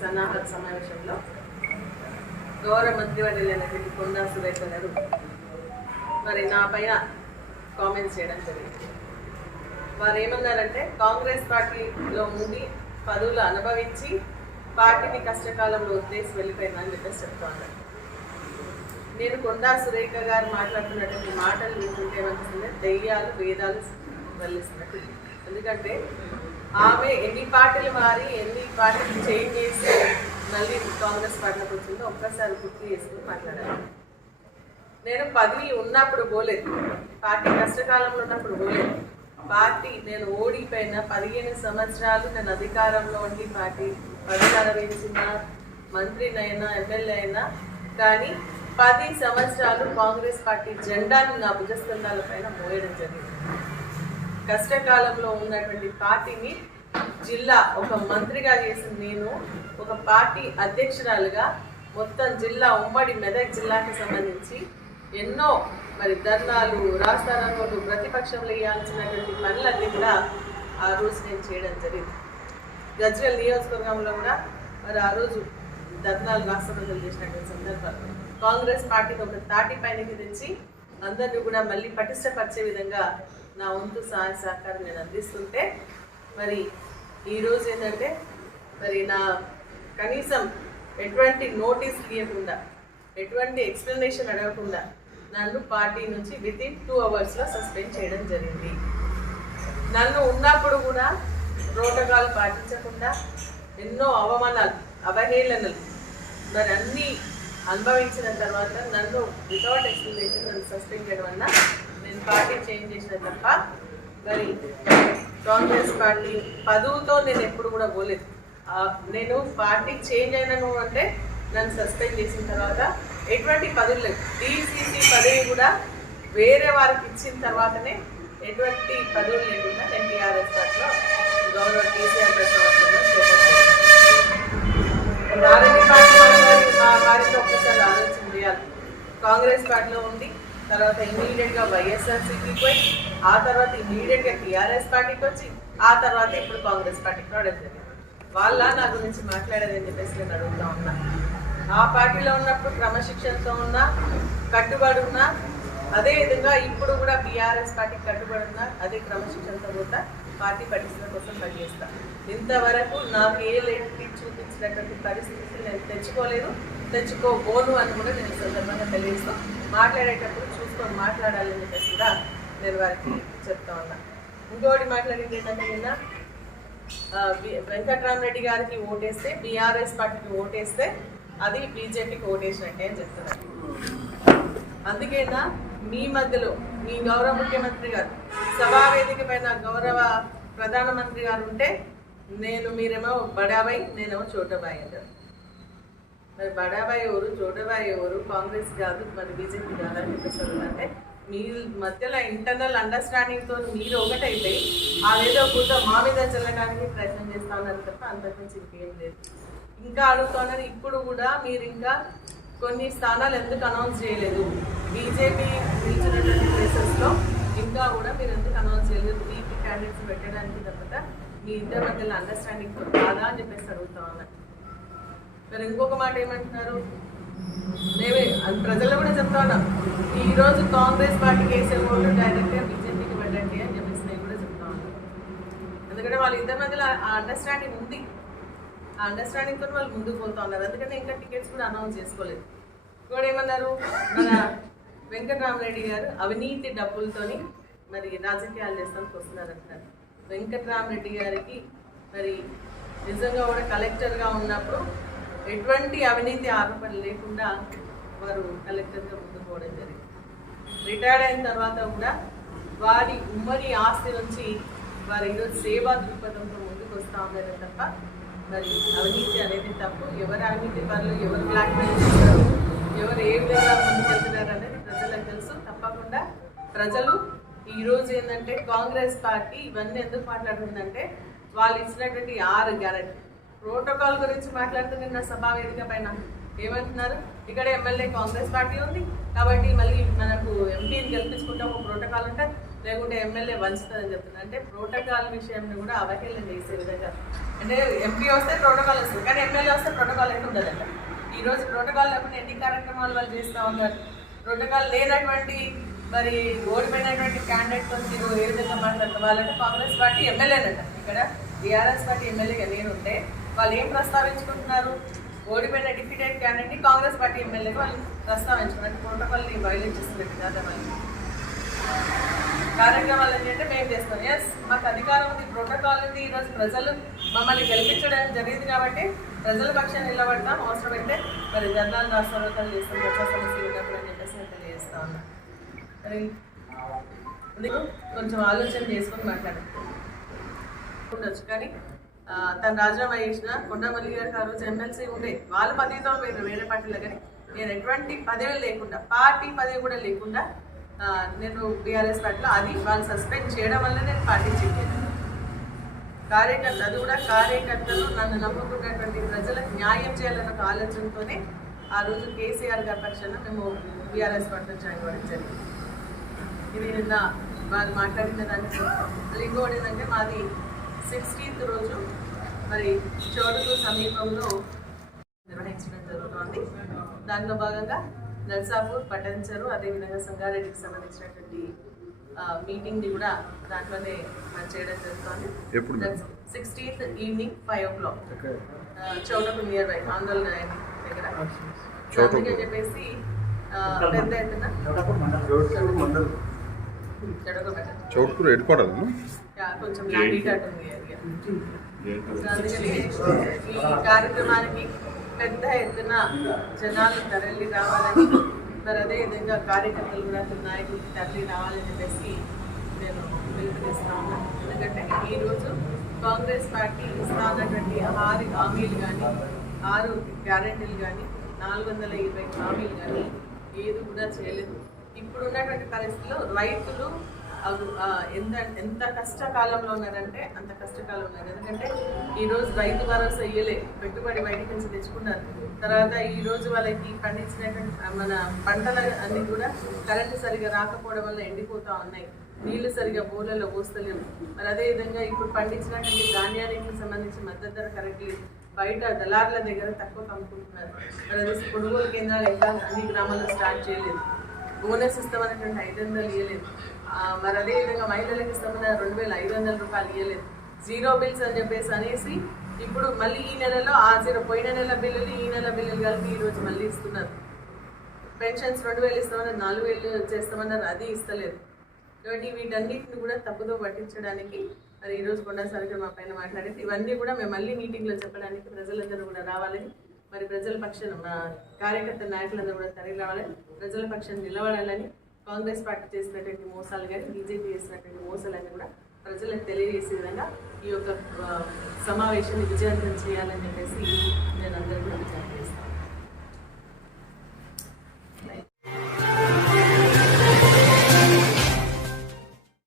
సన్నాహక సమావేశంలో గౌరవ మంత్రివర్యులు అయినటువంటి కొండా సురేఖ గారు మరి నా పైన కామెంట్స్ చేయడం జరిగింది. వారు ఏమన్నారంటే కాంగ్రెస్ పార్టీలో ఉండి పదవులు అనుభవించి పార్టీని కష్టకాలంలో వదిలేసి వెళ్ళిపోయినా అని చెప్పేసి చెప్తా ఉన్నారు. నేను కొండా సురేఖ గారు మాట్లాడుతున్నటువంటి మాటలు వింటుంటే ఏమనిపిస్తుంది? దెయ్యాలు వేదాలు వల్లిస్తున్నట్టు. ఎందుకంటే ఆమె ఎన్ని పార్టీలు మారి ఎన్ని పార్టీలు చేంజ్ చేసి మళ్ళీ కాంగ్రెస్ పార్టీలోకి వచ్చిందో ఒక్కసారి గుర్తు చేసుకుని మాట్లాడాలి. నేను పదవి ఉన్నప్పుడు పోలేదు. పార్టీ కష్టకాలంలో ఉన్నప్పుడు పోలేదు. పార్టీ నేను ఓడిపోయిన పదిహేను సంవత్సరాలు నేను అధికారంలో ఉండి పార్టీ అధికారం వేసిన మంత్రినైనా ఎమ్మెల్యే అయినా కానీ పది సంవత్సరాలు కాంగ్రెస్ పార్టీ జెండాను నా భుజస్కంధాల పైన మోయడం జరిగింది. కష్టకాలంలో ఉన్నటువంటి పార్టీని జిల్లా ఒక మంత్రిగా చేసిన నేను ఒక పార్టీ అధ్యక్షురాలుగా మొత్తం జిల్లా ఉమ్మడి మెదక్ జిల్లాకి సంబంధించి ఎన్నో మరి ధర్నాలు రాస్తారోలు ప్రతిపక్షంలో వేయాల్సినటువంటి పనులన్నీ కూడా ఆ రోజు నేను చేయడం జరిగింది. గజ్వేల్ నియోజకవర్గంలో కూడా మరి ఆ రోజు ధర్నాలు రాష్ట్రపతులు చేసినటువంటి సందర్భాలు. కాంగ్రెస్ పార్టీని ఒక తాటి పైనకి తెచ్చి అందరినీ కూడా మళ్ళీ పటిష్టపరిచే విధంగా నా వంతు సహాయ సహకారం నేను అందిస్తుంటే మరి ఈరోజు ఏంటంటే మరి నా కనీసం ఎటువంటి నోటీస్ ఇవ్వకుండా ఎటువంటి ఎక్స్ప్లెనేషన్ అడగకుండా నన్ను పార్టీ నుంచి విత్ ఇన్ టూ అవర్స్లో సస్పెండ్ చేయడం జరిగింది. నన్ను ఉన్నప్పుడు కూడా ప్రోటోకాల్ పాటించకుండా ఎన్నో అవమానాలు అవహేళనలు మరి అన్నీ అనుభవించిన తర్వాత నన్ను వితౌట్ ఎక్స్ప్లెనేషన్ నన్ను సస్పెండ్ చేయడం వల్ల నేను పార్టీ చేంజ్ చేసిన తప్ప మరి కాంగ్రెస్ పార్టీ పదవుతో నేను ఎప్పుడు కూడా పోలేదు. నేను పార్టీ చేంజ్ అయినాను అంటే నన్ను సస్పెండ్ చేసిన తర్వాత ఎటువంటి పదవులు లేదు డిసిసి పదవి కూడా వేరే వారికి ఇచ్చిన తర్వాతనే ఎటువంటి పదవులు లేకుండా నేను టీఆర్ఎస్ పార్టీలో గౌరవ కేసీఆర్ ప్రశ్న నారాయణ పార్టీ వారి మా వారితో ఒక్కసారి ఆలోచన చేయాలి. కాంగ్రెస్ పార్టీలో ఉండి తర్వాత ఇమీడియట్గా వైఎస్ఆర్సీపీకి పోయి ఆ తర్వాత ఇమీడియట్గా టీఆర్ఎస్ పార్టీకి వచ్చి ఆ తర్వాత ఇప్పుడు కాంగ్రెస్ పార్టీకి రావడం జరిగింది. వాళ్ళ నా గురించి మాట్లాడేదని చెప్పేసి నేను అడుగుతా ఉన్నా. ఆ పార్టీలో ఉన్నప్పుడు క్రమశిక్షణతో ఉన్నా కట్టుబడి ఉన్నా అదేవిధంగా ఇప్పుడు కూడా బీఆర్ఎస్ పార్టీకి కట్టుబడి ఉన్నా అదే క్రమశిక్షణతో కూడా పార్టీ పరిస్థితుల కోసం పనిచేస్తా. ఇంతవరకు నాకు ఏ లేటి చూపించినటువంటి పరిస్థితులు నేను తెచ్చుకోలేదు. తెచ్చుకోబోను అని కూడా నేను సందర్భంగా తెలియజేస్తాను మాట్లాడేటప్పుడు మాట్లాడాలి మాట్లాడాలని చెప్పేసి కూడా నేను వారికి చెప్తా ఉన్నా. ఇంకోటి మాట్లాడింది ఏంటంటే నిన్న వెంకట్రామరెడ్డి గారికి ఓటేస్తే బీఆర్ఎస్ పార్టీకి ఓటేస్తే అది బీజేపీకి ఓటేసినట్టే అని చెప్తున్నారు. అందుకేనా మీ మధ్యలో మీ గౌరవ ముఖ్యమంత్రి గారు సభావేదిక పైన గౌరవ ప్రధానమంత్రి గారు ఉంటే నేను మీరేమో బడాబాయ్ నేనేమో చోటబాయ్ అంటారు. మరి బడాబాయ్ ఎవరు చోటబాయ్ ఎవరు కాంగ్రెస్ కాదు మరి బీజేపీ కాదు అని చెప్పేసి అంటే మీ మధ్యలో ఇంటర్నల్ అండర్స్టాండింగ్తో మీరు ఒకటైతే అదేదో కొంత మా మీద చల్లడానికి ప్రయత్నం చేస్తానని తప్ప అంతకుమించి ఇంకేం లేదు. ఇంకా అడుగుతున్నారు ఇప్పుడు కూడా మీరు ఇంకా కొన్ని స్థానాలు ఎందుకు అనౌన్స్ చేయలేదు? బీజేపీ ఇచ్చినటువంటి ప్లేసెస్లో ఇంకా కూడా మీరు ఎందుకు అనౌన్స్ చేయలేదు? బీపీ క్యాండిడేట్స్ పెట్టడానికి తప్ప మీ ఇద్దరి మధ్యలో అండర్స్టాండింగ్ కాదా అని చెప్పేసి అడుగుతా ఉన్నారు మరి ఇంకొక మాట ఏమంటున్నారు? మేమే అది ప్రజలు కూడా చెప్తా ఉన్నాం. ఈరోజు కాంగ్రెస్ పార్టీకి వేసే ఓటు డైరెక్ట్గా బీజేపీకి వెళ్ళండి అని చెప్పేసి నేను కూడా చెప్తా ఉన్నాను ఎందుకంటే వాళ్ళ ఇద్దరి మధ్యలో ఆ అండర్స్టాండింగ్ ఉంది. ఆ అండర్స్టాండింగ్తో వాళ్ళు ముందుకు పోతా ఉన్నారు. ఎందుకంటే ఇంకా టికెట్స్ కూడా అనౌన్స్ చేసుకోలేదు. కూడా ఏమన్నారు? మన వెంకటరామరెడ్డి గారు అవినీతి డబ్బులతోని మరి రాజకీయాలు చేస్తానికి వస్తున్నారు అంటారు వెంకటరామరెడ్డి గారికి మరి నిజంగా కూడా కలెక్టర్గా ఉన్నప్పుడు ఎటువంటి అవినీతి ఆరోపణలు లేకుండా వారు కలెక్టర్గా ముందు పోవడం జరిగింది. రిటైర్డ్ అయిన తర్వాత కూడా వారి ఉమ్మడి ఆస్తి నుంచి వారు ఈరోజు సేవా దృక్పథంతో ముందుకు వస్తూ ఉన్నారు తప్ప మరి అవినీతి అనేది తప్పు. ఎవరు అవినీతి పనులు ఎవరు బ్లాక్మెయిల్ చేస్తారు ఎవరు ఏ విధంగా ముందుకెళ్తున్నారు అనేది ప్రజలకు తెలుసు. తప్పకుండా ప్రజలు ఈరోజు ఏంటంటే కాంగ్రెస్ పార్టీ ఇవన్నీ ఎందుకు మాట్లాడుతుందంటే వాళ్ళు ఇచ్చినటువంటి ఆరు గ్యారెంటీ. ప్రోటోకాల్ గురించి మాట్లాడుతూ నిన్న సభా వేదిక పైన ఏమంటున్నారు? ఇక్కడ ఎమ్మెల్యే కాంగ్రెస్ పార్టీ ఉంది. కాబట్టి మళ్ళీ మనకు ఎంపీని గెలిపించుకుంటే ఒక ప్రోటోకాల్ ఉంటే లేకుంటే ఎమ్మెల్యే వంచుతుందని చెప్తున్నారు. అంటే ప్రోటోకాల్ విషయంలో కూడా అవహేళన చేసే విధంగా. అంటే ఎంపీ వస్తే ప్రోటోకాల్ వస్తుంది కానీ ఎమ్మెల్యే వస్తే ప్రోటోకాల్ అయితే ఉండదంట ఈ రోజు ప్రోటోకాల్ లేకుండా ఎన్ని కార్యక్రమాలు వాళ్ళు చేస్తూ ఉన్నారు? ప్రోటోకాల్ లేనటువంటి మరి ఓడిపోయినటువంటి క్యాండిడేట్ మీరు ఏ విధంగా మాట్లాడతారు? వాళ్ళంటే కాంగ్రెస్ పార్టీ ఎమ్మెల్యేనంట ఇక్కడ టీఆర్ఎస్ పార్టీ ఎమ్మెల్యేగా నేను ఉంటే వాళ్ళు ఏం ప్రస్తావించుకుంటున్నారు? ఓడిపోయిన డిఫిడెంట్ క్యాండిడేట్ కాంగ్రెస్ పార్టీ ఎమ్మెల్యేగా వాళ్ళు ప్రస్తావించుకున్నారు ప్రోటోకాల్ని వైలేట్ చేస్తున్నట్టు కదా వాళ్ళు. కార్యక్రమాలు ఏంటంటే మేము చేస్తాం ఎస్ మాకు అధికారం ఉంది ప్రోటోకాల్ ఉంది. ఈరోజు ప్రజలు మమ్మల్ని గెలిపించడం జరిగింది కాబట్టి ప్రజల పక్షాన్ని నిలబడతాం. అవసరమైతే మరి జర్నల్ రాష్ట్రాలు చేస్తాం ప్రజా సమస్యలు ఉన్నప్పుడు అని చెప్పేసి నేను తెలియజేస్తా ఉన్నా. మరి కొంచెం ఆలోచన చేసుకొని మాట్లాడుకుంటాం ఉండొచ్చు కానీ తను రాజీనామా చేసిన కొండమల్లి గారు ఆ రోజు ఎమ్మెల్సీ ఉండే. వాళ్ళ పదవితో మీరు వేరే పార్టీలో కానీ నేను ఎటువంటి పదవి లేకుండా పార్టీ పదవి కూడా లేకుండా నేను బీఆర్ఎస్ పార్టీలో అది వాళ్ళు సస్పెండ్ చేయడం వల్ల నేను పార్టీ చెప్పాను కార్యకర్త అది కూడా కార్యకర్తలు నన్ను నమ్ముకున్నటువంటి ప్రజలకు న్యాయం చేయాలన్న ఒక ఆలోచనతోనే ఆ రోజు కేసీఆర్ గారి పక్షాన మేము బీఆర్ఎస్ పార్టీలో జాయిన్ అవ్వడం జరిగింది. ఇది నిన్న వాళ్ళు మాట్లాడిన దానికి మళ్ళీ ఇంకోటి ఏంటంటే మాది సిక్స్టీన్త్ రోజు మరి చోటుకు సమీపంలో నిర్వహించడం జరుగుతోంది. దానిలో భాగంగా నర్సాపూర్ పటంచరు అదేవిధంగా సంగారెడ్డికి సంబంధించినటువంటి మీటింగ్ని కూడా దాంట్లోనే చేయడం జరుగుతోంది. ఎప్పుడు? Sixteenth evening five o'clock చౌటకు నియర్ బై ఆందోళన దగ్గర. అందుకని చెప్పేసి పెద్ద ఎత్తున చౌట్కూరు హెడ్ క్వార్టర్ కొంచెం ఉంది అందుకని ఈ కార్యక్రమానికి పెద్ద ఎత్తున జనాలు తరలి రావాలని మరి అదే విధంగా కార్యకర్తలు కూడా నాయకులు తరలి రావాలని చెప్పేసి నేను పిలుపునిస్తా ఉన్నాను ఎందుకంటే ఈరోజు కాంగ్రెస్ పార్టీ ఇస్తా ఉన్నటువంటి ఆరు హామీలు కానీ ఆరు గ్యారెంటీలు కానీ నాలుగు వందల ఇరవై హామీలు కానీ ఏది కూడా చేయలేదు. ఇప్పుడు ఉన్నటువంటి పరిస్థితుల్లో రైతులు ఎంత ఎంత కష్టకాలంలో ఉన్నారంటే అంత కష్టకాలం ఉన్నారు ఎందుకంటే ఈరోజు రైతు భరోసా ఇయ్యలే. పెట్టుబడి బయటికి నుంచి తెచ్చుకున్నారు. తర్వాత ఈరోజు వాళ్ళకి పండించినటువంటి మన పంటల అన్ని కూడా కరెంటు సరిగా రాకపోవడం వల్ల ఎండిపోతూ ఉన్నాయి. నీళ్ళు సరిగా బోర్లలో పోస్తలేము మరి అదే విధంగా ఇప్పుడు పండించినటువంటి ధాన్యానికి సంబంధించి మద్దతు ధర కరెక్ట్ బయట దళారుల దగ్గర తక్కువ కమ్ముకుంటున్నారు. మరి అది కొనుగోలు కేంద్రాలు ఇంకా అన్ని గ్రామాల్లో స్టార్ట్ చేయలేదు. బోనస్ ఇస్తామన్నటువంటి ఐదు వందలు ఇవ్వలేదు మరి అదేవిధంగా మహిళలకు ఇస్తామన్న రెండు వేల ఐదు వందల రూపాయలు ఇవ్వలేదు జీరో బిల్స్ అని చెప్పేసి అనేసి ఇప్పుడు మళ్ళీ ఈ నెలలో ఆ జీరో పోయిన నెల బిల్లులు ఈ నెల బిల్లులు కలిపి ఈరోజు మళ్ళీ ఇస్తున్నారు. పెన్షన్స్ రెండు వేలు ఇస్తామన్నారు నాలుగు వేలు చేస్తామన్నారు అది ఇస్తలేదు. కాబట్టి వీటన్నిటిని కూడా తప్పుదో పట్టించడానికి మరి ఈరోజు కొండా మా పైన మాట్లాడేది. ఇవన్నీ కూడా మేము మళ్ళీ మీటింగ్లో చెప్పడానికి ప్రజలందరూ కూడా రావాలని మరి ప్రజల పక్షాన మా కార్యకర్త నాయకులందరూ కూడా తరలి రావాలని ప్రజల పక్షాన్ని నిలబడాలని కాంగ్రెస్ పార్టీ చేసినటువంటి మోసాలు కానీ బీజేపీ చేసినటువంటి మోసాలన్నీ కూడా ప్రజలకు తెలియజేసే విధంగా ఈ యొక్క సమావేశాన్ని విజయవంతం చేయాలని చెప్పేసి నేను